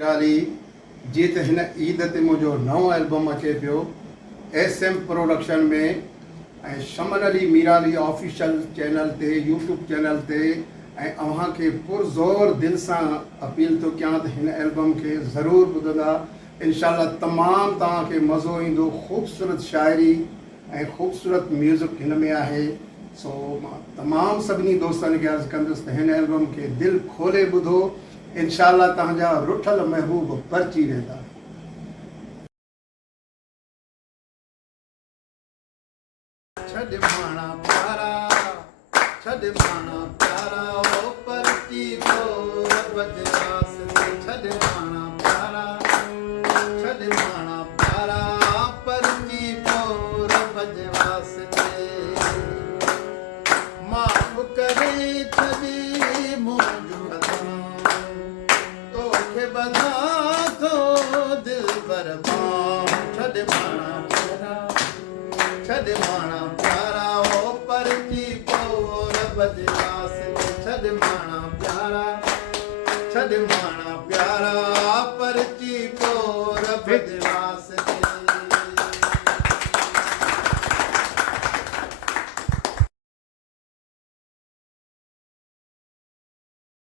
ॻाल्हि जीअं त हिन ईद ते मुंहिंजो नओं एल्बम अचे पियो SM प्रोडक्शन में ऐं शमन अली मीराली ऑफिशियल चैनल ते यूट्यूब चैनल ते ऐं अव्हांखे पुरज़ोर दिलि सां अपील थो कयां त हिन एल्बम खे ज़रूरु ॿुधंदा। इंशाअल्लाह तमामु तव्हांखे मज़ो ईंदो। ख़ूबसूरत शाइरी ऐं ख़ूबसूरत म्यूज़िक हिन में आहे। सो मां तमामु सभिनी दोस्तनि खे अर्ज़ु कंदुसि त हिन एल्बम खे दिलि खोले ॿुधो। इंशाअल्लाह तव्हांजा रुठल महबूब परची वेंदा। छॾ माणा प्यारा, छॾ माणा प्यारा, ओ परची तो रब जे वास्ते। छॾ माणा प्यारा, छॾ माणा प्यारा, परची तो रब जे वास्ते। माफ़ करे छॾी मुंहिंजूं हथां, तोखे बधा थो दिल बरबाद। छॾ माणा प्यारा, छॾ माणा प्यारा, ओ परची पो रब जे वास्ते। छॾ माणा प्यारा, छॾ माणा प्यारा, परची पो